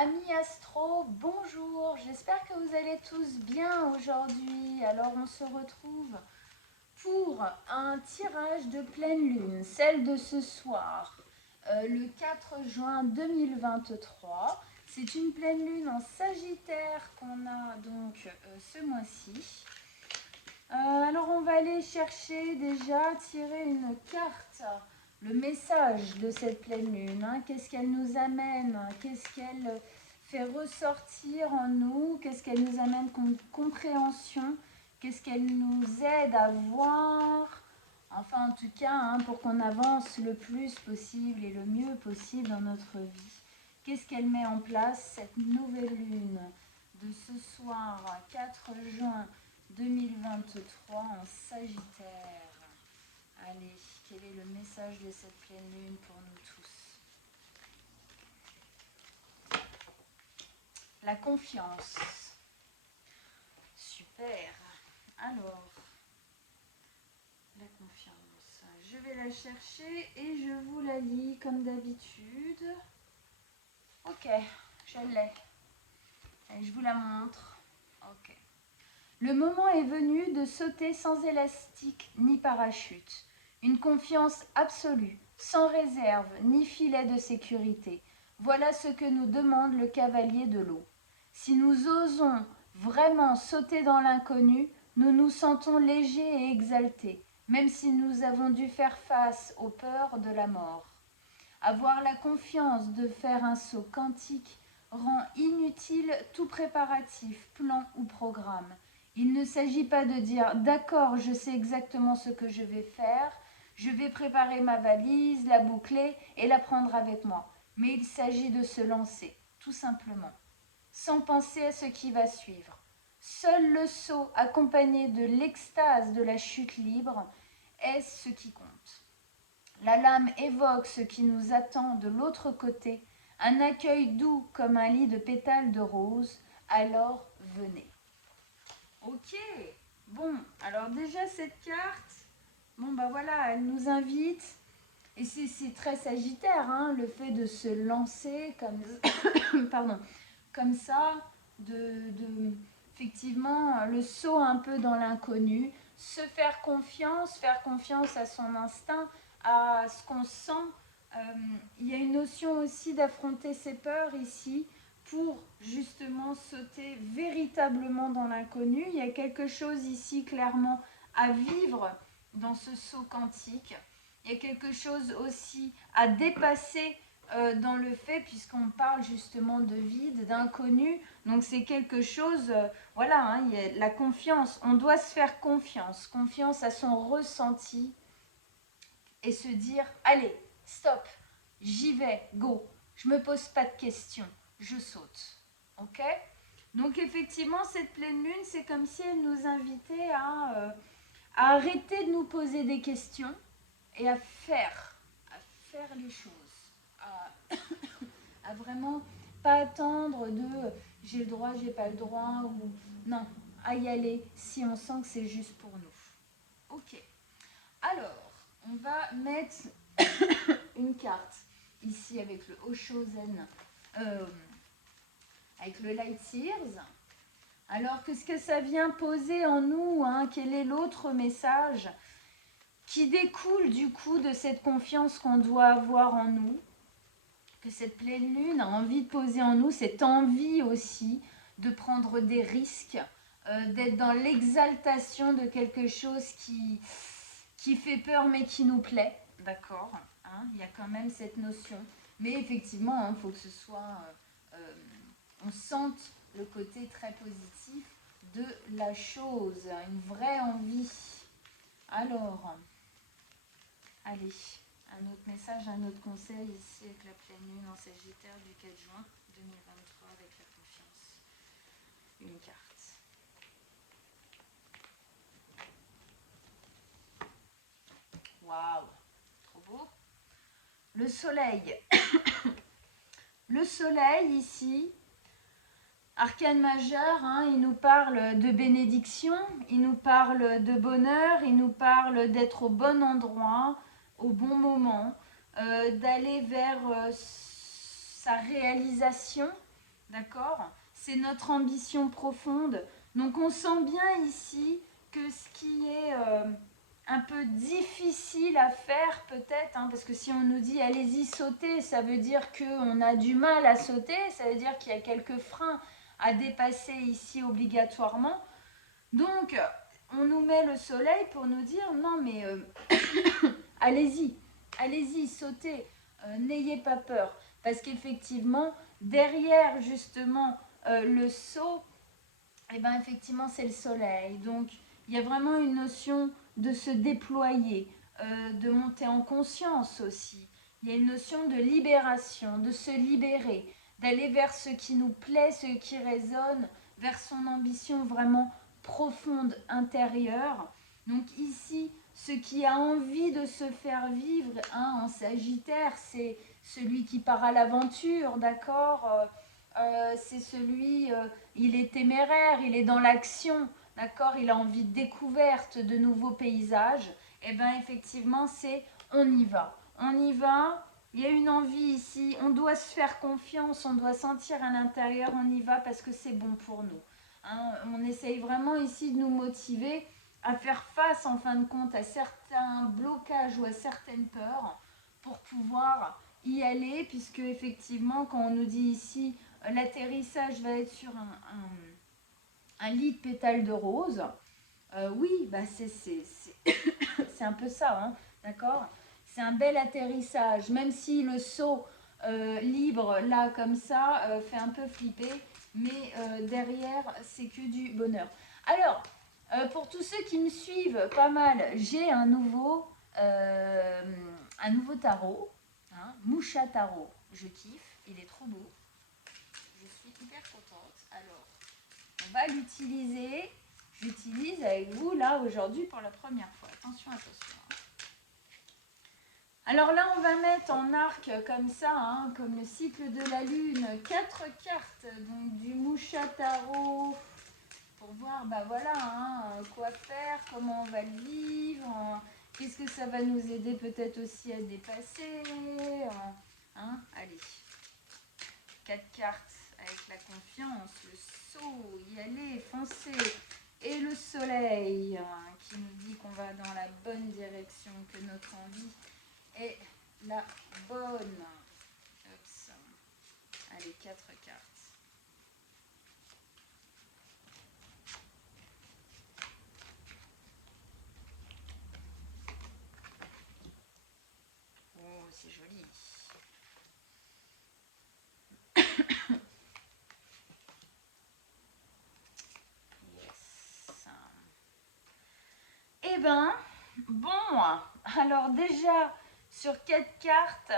Amis astro, bonjour, j'espère que vous allez tous bien aujourd'hui. Alors on se retrouve pour un tirage de pleine lune, celle de ce soir, le 4 juin 2023. C'est une pleine lune en Sagittaire qu'on a donc ce mois-ci. Alors on va aller chercher déjà, tirer une carte, le message de cette pleine lune, hein. Qu'est-ce qu'elle nous amène, qu'est-ce qu'elle fait ressortir en nous, qu'est-ce qu'elle nous amène comme compréhension, qu'est-ce qu'elle nous aide à voir, enfin en tout cas hein, pour qu'on avance le plus possible et le mieux possible dans notre vie. Qu'est-ce qu'elle met en place cette nouvelle lune de ce soir 4 juin 2023 en Sagittaire. Allez, quel est le message de cette pleine lune pour nous tous? La confiance. Super. Alors, la confiance. Je vais la chercher et je vous la lis comme d'habitude. Ok, je l'ai. Et je vous la montre. Ok. Le moment est venu de sauter sans élastique ni parachute. Une confiance absolue, sans réserve ni filet de sécurité. Voilà ce que nous demande le cavalier de l'eau. Si nous osons vraiment sauter dans l'inconnu, nous nous sentons légers et exaltés, même si nous avons dû faire face aux peurs de la mort. Avoir la confiance de faire un saut quantique rend inutile tout préparatif, plan ou programme. Il ne s'agit pas de dire « d'accord, je sais exactement ce que je vais faire, je vais préparer ma valise, la boucler et la prendre avec moi ». Mais il s'agit de se lancer, tout simplement, sans penser à ce qui va suivre. Seul le saut, accompagné de l'extase de la chute libre, est ce qui compte. La lame évoque ce qui nous attend de l'autre côté, un accueil doux comme un lit de pétales de rose. Alors venez. Ok, bon, alors déjà cette carte, bon bah voilà, elle nous invite, et c'est très sagittaire, hein, le fait de se lancer comme, pardon, comme ça, effectivement, le saut un peu dans l'inconnu, se faire confiance à son instinct, à ce qu'on sent. Il y a une notion aussi d'affronter ses peurs ici pour justement sauter véritablement dans l'inconnu. Il y a quelque chose ici clairement à vivre dans ce saut quantique. Il y a quelque chose aussi à dépasser dans le fait, puisqu'on parle justement de vide, d'inconnu. Donc c'est quelque chose, voilà, hein, il y a la confiance. On doit se faire confiance à son ressenti et se dire, allez, stop, j'y vais, go. Je me pose pas de questions, je saute. Ok? Donc effectivement, cette pleine lune, c'est comme si elle nous invitait à arrêter de nous poser des questions et à faire les choses, à vraiment pas attendre de j'ai le droit, j'ai pas le droit, ou non, à y aller si on sent que c'est juste pour nous. Ok, alors on va mettre une carte ici avec le Oshozen, avec le Light Years. Alors qu'est-ce que ça vient poser en nous, hein? Quel est l'autre message qui découle du coup de cette confiance qu'on doit avoir en nous, que cette pleine lune a envie de poser en nous, cette envie aussi de prendre des risques, d'être dans l'exaltation de quelque chose qui fait peur mais qui nous plaît, d'accord, hein, il y a quand même cette notion. Mais effectivement, il faut que ce soit, on sente le côté très positif de la chose, une vraie envie. Alors, allez, un autre message, un autre conseil ici avec la pleine lune en Sagittaire du 4 juin 2023 avec la confiance. Une carte. Waouh, trop beau. Le soleil. Le soleil ici, arcane majeur, hein, il nous parle de bénédiction, il nous parle de bonheur, il nous parle d'être au bon endroit, au bon moment, d'aller vers sa réalisation, d'accord? C'est notre ambition profonde. Donc on sent bien ici que ce qui est un peu difficile à faire peut-être, hein, parce que si on nous dit allez-y sauter, ça veut dire qu'on a du mal à sauter, ça veut dire qu'il y a quelques freins à dépasser ici obligatoirement. Donc on nous met le soleil pour nous dire non mais allez-y, allez-y, sautez, n'ayez pas peur. Parce qu'effectivement, derrière justement le saut, eh ben, effectivement, c'est le soleil. Donc, il y a vraiment une notion de se déployer, de monter en conscience aussi. Il y a une notion de libération, de se libérer, d'aller vers ce qui nous plaît, ce qui résonne, vers son ambition vraiment profonde intérieure. Donc ici, ce qui a envie de se faire vivre, hein, en Sagittaire, c'est celui qui part à l'aventure, d'accord, c'est celui, il est téméraire, il est dans l'action, d'accord, il a envie de découverte, de nouveaux paysages. Et bien effectivement, c'est on y va. On y va, il y a une envie ici, on doit se faire confiance, on doit sentir à l'intérieur, on y va parce que c'est bon pour nous. Hein, on essaye vraiment ici de nous motiver à faire face en fin de compte à certains blocages ou à certaines peurs pour pouvoir y aller, puisque effectivement quand on nous dit ici l'atterrissage va être sur un lit de pétales de rose, oui, bah c'est un peu ça, hein, d'accord. C'est un bel atterrissage, même si le saut libre là comme ça fait un peu flipper, mais derrière c'est que du bonheur. Alors, pour tous ceux qui me suivent pas mal, j'ai euh, un nouveau tarot, hein, Musha Tarot. Je kiffe, il est trop beau. Je suis hyper contente. Alors, on va l'utiliser. J'utilise avec vous là aujourd'hui pour la première fois. Attention, attention. Alors là, on va mettre en arc comme ça, hein, comme le cycle de la lune, 4 cartes donc du Musha Tarot pour voir, bah voilà, hein, quoi faire, comment on va le vivre, qu'est-ce que ça va nous aider peut-être aussi à dépasser. Hein, allez, 4 cartes avec la confiance, le saut, y aller, foncer. Et le soleil qui nous dit qu'on va dans la bonne direction, que notre envie est la bonne. Oups. Allez, 4 cartes. Oh, c'est joli. Yes. Eh ben, bon, alors déjà, sur 4 cartes,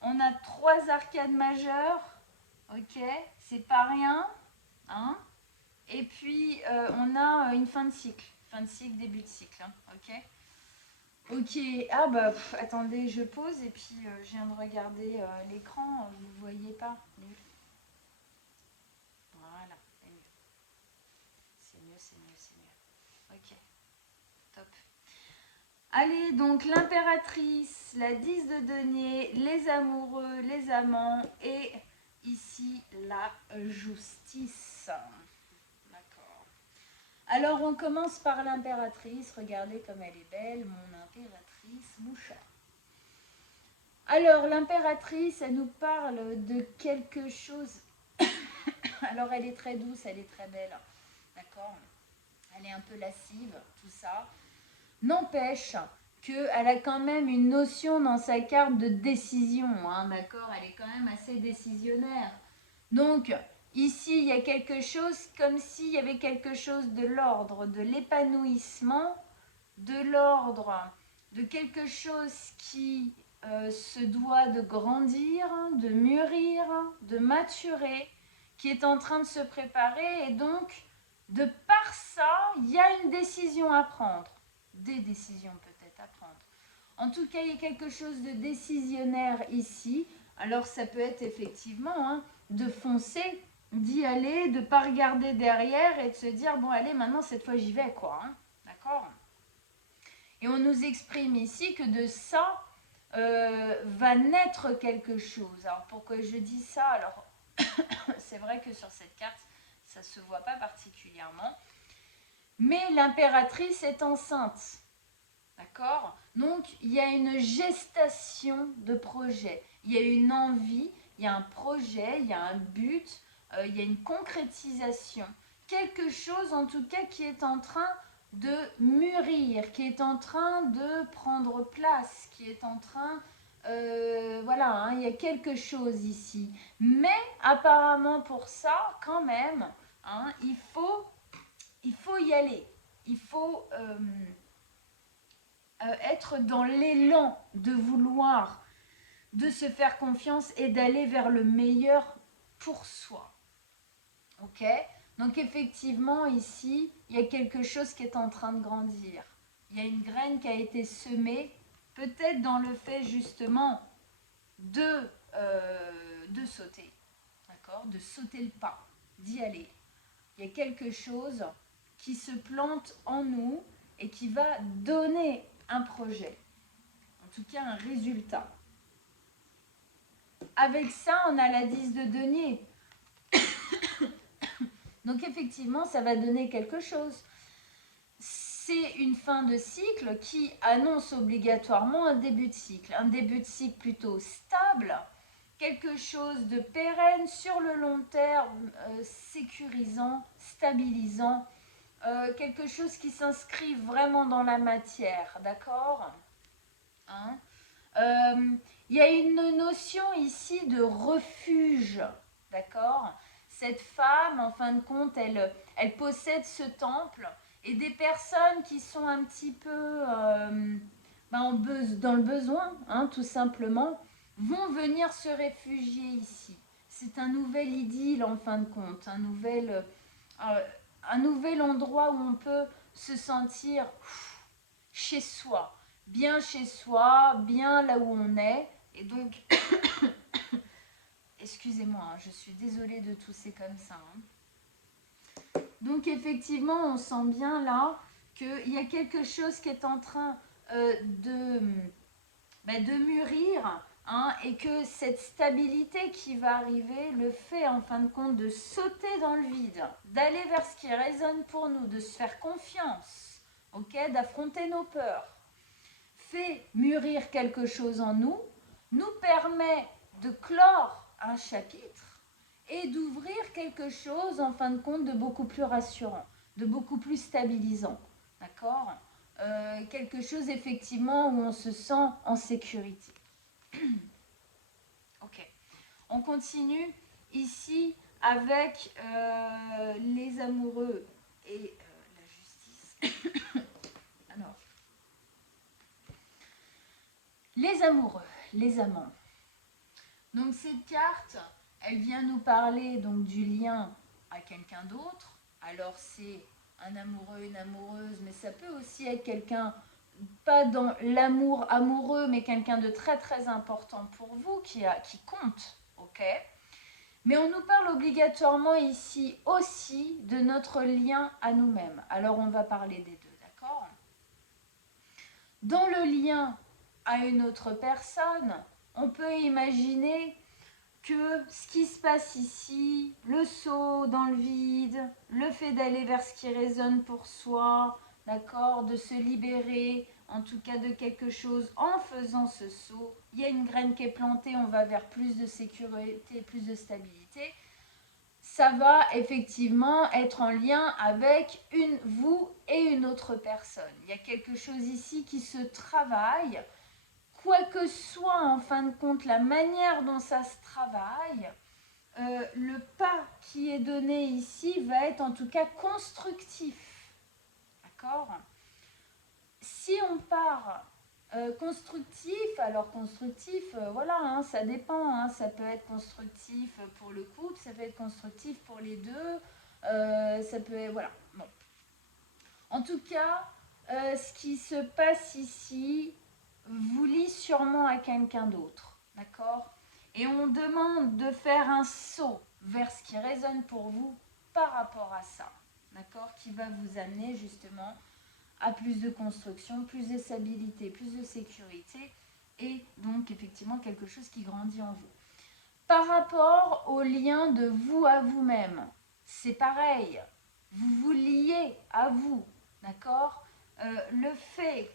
on a 3 arcades majeures, ok, c'est pas rien, hein. Et puis, on a une fin de cycle, début de cycle, hein, ok. Ok, ah bah, attendez, je pose et puis je viens de regarder l'écran, vous voyez pas. Voilà, c'est mieux. C'est mieux, c'est mieux, c'est mieux. Ok, top. Allez, donc l'impératrice, la 10 de denier, les amoureux, les amants et ici la justice. D'accord. Alors on commence par l'impératrice. Regardez comme elle est belle, mon impératrice Moucha. Alors l'impératrice, elle nous parle de quelque chose. Alors elle est très douce, elle est très belle. D'accord. Elle est un peu lascive, tout ça. N'empêche qu'elle a quand même une notion dans sa carte de décision, hein, d'accord. Elle est quand même assez décisionnaire. Donc, ici, il y a quelque chose comme s'il y avait quelque chose de l'ordre de l'épanouissement, de l'ordre de quelque chose qui se doit de grandir, de mûrir, de maturer, qui est en train de se préparer. Et donc, de par ça, il y a une décision à prendre. Des décisions peut-être à prendre. En tout cas, il y a quelque chose de décisionnaire ici. Alors, ça peut être effectivement, hein, de foncer, d'y aller, de ne pas regarder derrière et de se dire, bon, allez, maintenant, cette fois, j'y vais, quoi. Hein. D'accord ? Et on nous exprime ici que de ça va naître quelque chose. Alors, pourquoi je dis ça ? Alors, c'est vrai vrai que sur cette carte, ça ne se voit pas particulièrement. Mais l'impératrice est enceinte. D'accord? Donc, il y a une gestation de projet. Il y a une envie, il y a un projet, il y a un but, il y a une concrétisation. Quelque chose, en tout cas, qui est en train de mûrir, qui est en train de prendre place, qui est en train... voilà, hein, il y a quelque chose ici. Mais apparemment pour ça, quand même, hein, il faut y aller. Il faut être dans l'élan de vouloir, de se faire confiance et d'aller vers le meilleur pour soi. Ok? Donc effectivement, ici, il y a quelque chose qui est en train de grandir. Il y a une graine qui a été semée, peut-être dans le fait justement de sauter. D'accord? De sauter le pas, d'y aller. Il y a quelque chose qui se plante en nous et qui va donner un projet. En tout cas, un résultat. Avec ça, on a la 10 de denier. Donc effectivement, ça va donner quelque chose. C'est une fin de cycle qui annonce obligatoirement un début de cycle. Un début de cycle plutôt stable, quelque chose de pérenne sur le long terme, sécurisant, stabilisant, quelque chose qui s'inscrit vraiment dans la matière, d'accord? Hein? Il y a une notion ici de refuge, d'accord? Cette femme, en fin de compte, elle possède ce temple et des personnes qui sont un petit peu dans le besoin, hein, tout simplement, vont venir se réfugier ici. C'est un nouvel idylle, en fin de compte, un nouvel endroit où on peut se sentir chez soi, bien là où on est. Et donc, excusez-moi, hein, je suis désolée de tousser comme ça. Hein. Donc effectivement, on sent bien là qu'il y a quelque chose qui est en train de mûrir, hein, et que cette stabilité qui va arriver, le fait en fin de compte de sauter dans le vide, d'aller vers ce qui résonne pour nous, de se faire confiance, okay, d'affronter nos peurs, fait mûrir quelque chose en nous, nous permet de clore un chapitre et d'ouvrir quelque chose en fin de compte de beaucoup plus rassurant, de beaucoup plus stabilisant, d'accord? Quelque chose effectivement où on se sent en sécurité. Ok, on continue ici avec les amoureux et la justice. Alors, les amoureux, les amants. Donc cette carte, elle vient nous parler donc du lien à quelqu'un d'autre. Alors c'est un amoureux, une amoureuse, mais ça peut aussi être quelqu'un, pas dans l'amour amoureux, mais quelqu'un de très très important pour vous, qui compte, ok? Mais on nous parle obligatoirement ici aussi de notre lien à nous-mêmes. Alors on va parler des deux, d'accord? Dans le lien à une autre personne, on peut imaginer que ce qui se passe ici, le saut dans le vide, le fait d'aller vers ce qui résonne pour soi, d'accord, de se libérer en tout cas de quelque chose en faisant ce saut, il y a une graine qui est plantée, on va vers plus de sécurité, plus de stabilité. Ça va effectivement être en lien avec vous et une autre personne. Il y a quelque chose ici qui se travaille. Quoi que soit en fin de compte la manière dont ça se travaille, le pas qui est donné ici va être en tout cas constructif. D'accord? Si on part constructif, alors constructif, voilà, hein, ça dépend. Hein, ça peut être constructif pour le couple, ça peut être constructif pour les deux, ça peut être, voilà. Bon. En tout cas, ce qui se passe ici vous lie sûrement à quelqu'un d'autre, d'accord? Et on demande de faire un saut vers ce qui résonne pour vous par rapport à ça, d'accord? Qui va vous amener justement à plus de construction, plus de stabilité, plus de sécurité et donc effectivement quelque chose qui grandit en vous. Par rapport au lien de vous à vous-même, c'est pareil. Vous vous liez à vous, d'accord? Le fait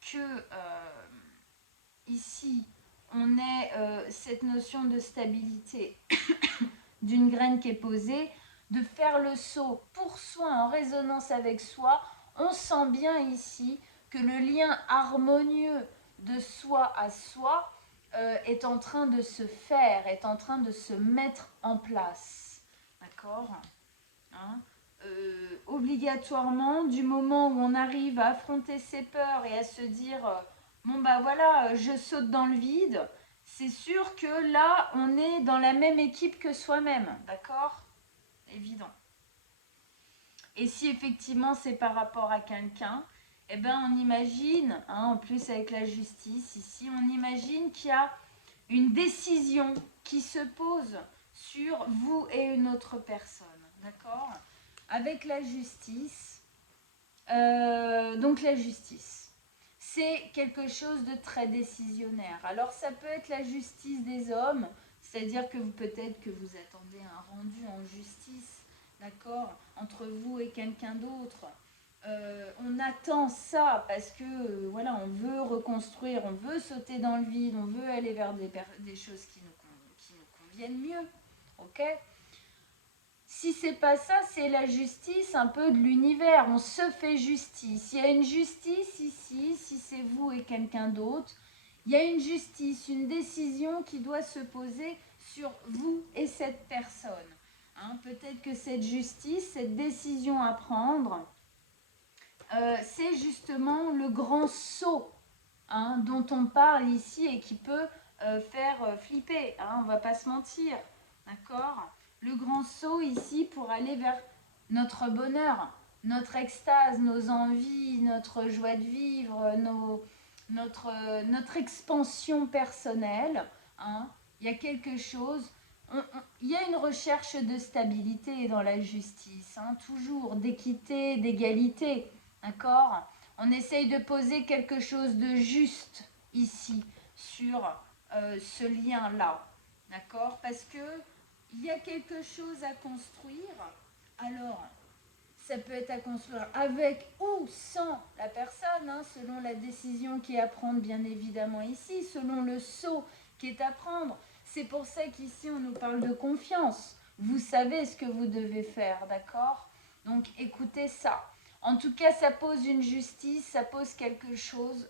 que ici, on ait cette notion de stabilité d'une graine qui est posée, de faire le saut pour soi en résonance avec soi, on sent bien ici que le lien harmonieux de soi à soi est en train de se faire, est en train de se mettre en place. D'accord, hein? Obligatoirement, du moment où on arrive à affronter ses peurs et à se dire bon bah voilà, je saute dans le vide, c'est sûr que là, on est dans la même équipe que soi-même, d'accord? Évident. Et si effectivement c'est par rapport à quelqu'un, eh ben on imagine, hein, en plus avec la justice ici, on imagine qu'il y a une décision qui se pose sur vous et une autre personne, d'accord? Avec la justice, donc la justice, c'est quelque chose de très décisionnaire. Alors ça peut être la justice des hommes, c'est-à-dire que peut-être que vous attendez un rendu en justice, d'accord, entre vous et quelqu'un d'autre. On attend ça parce que voilà, on veut reconstruire, on veut sauter dans le vide, on veut aller vers des choses qui nous conviennent mieux, ok? Si c'est pas ça, c'est la justice un peu de l'univers. On se fait justice. Il y a une justice ici, si c'est vous et quelqu'un d'autre. Il y a une justice, une décision qui doit se poser sur vous et cette personne. Hein, peut-être que cette justice, cette décision à prendre, c'est justement le grand saut, hein, dont on parle ici et qui peut faire flipper. Hein, on ne va pas se mentir. D'accord? Le grand saut ici pour aller vers notre bonheur, notre extase, nos envies, notre joie de vivre, notre expansion personnelle. Hein. Il y a quelque chose, il y a une recherche de stabilité dans la justice, hein, toujours d'équité, d'égalité. D'accord? On essaye de poser quelque chose de juste ici sur ce lien-là. D'accord? Parce que il y a quelque chose à construire. Alors, ça peut être à construire avec ou sans la personne, hein, selon la décision qui est à prendre, bien évidemment, ici, selon le saut qui est à prendre. C'est pour ça qu'ici, on nous parle de confiance. Vous savez ce que vous devez faire, d'accord? Donc, écoutez ça. En tout cas, ça pose une justice, ça pose quelque chose.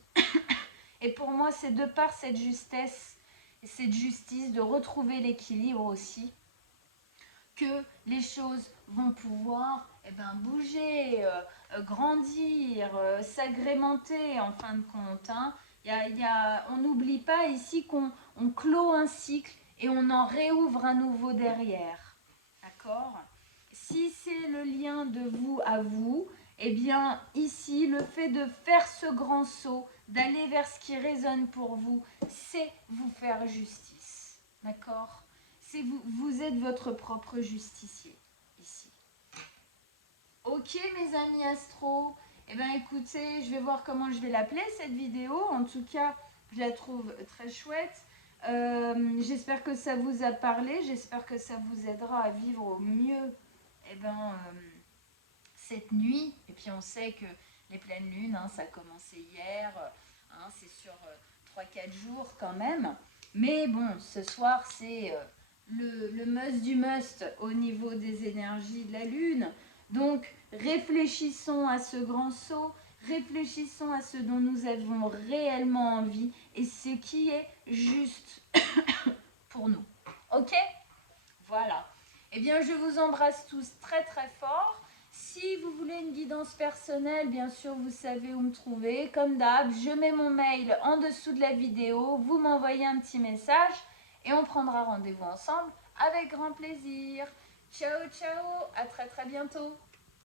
Et pour moi, c'est de par cette justesse et cette justice de retrouver l'équilibre aussi que les choses vont pouvoir bouger, grandir, s'agrémenter en fin de compte. Hein. On n'oublie pas ici qu'on clôt un cycle et on en réouvre un nouveau derrière. D'accord? Si c'est le lien de vous à vous, eh bien ici, le fait de faire ce grand saut, d'aller vers ce qui résonne pour vous, c'est vous faire justice. D'accord? C'est vous êtes votre propre justicier ici. Ok mes amis astro, eh bien écoutez, je vais voir comment je vais l'appeler cette vidéo. En tout cas, je la trouve très chouette. J'espère que ça vous a parlé, j'espère que ça vous aidera à vivre au mieux cette nuit. Et puis on sait que les pleines lunes, hein, ça a commencé hier, hein, c'est sur 3-4 jours quand même. Mais bon, ce soir c'est le must du must au niveau des énergies de la lune. Donc réfléchissons à ce grand saut, réfléchissons à ce dont nous avons réellement envie et ce qui est juste pour nous. Ok? Voilà. Eh bien, je vous embrasse tous très très fort. Si vous voulez une guidance personnelle, bien sûr, vous savez où me trouver. Comme d'hab, je mets mon mail en dessous de la vidéo. Vous m'envoyez un petit message et on prendra rendez-vous ensemble avec grand plaisir. Ciao, ciao, à très très bientôt.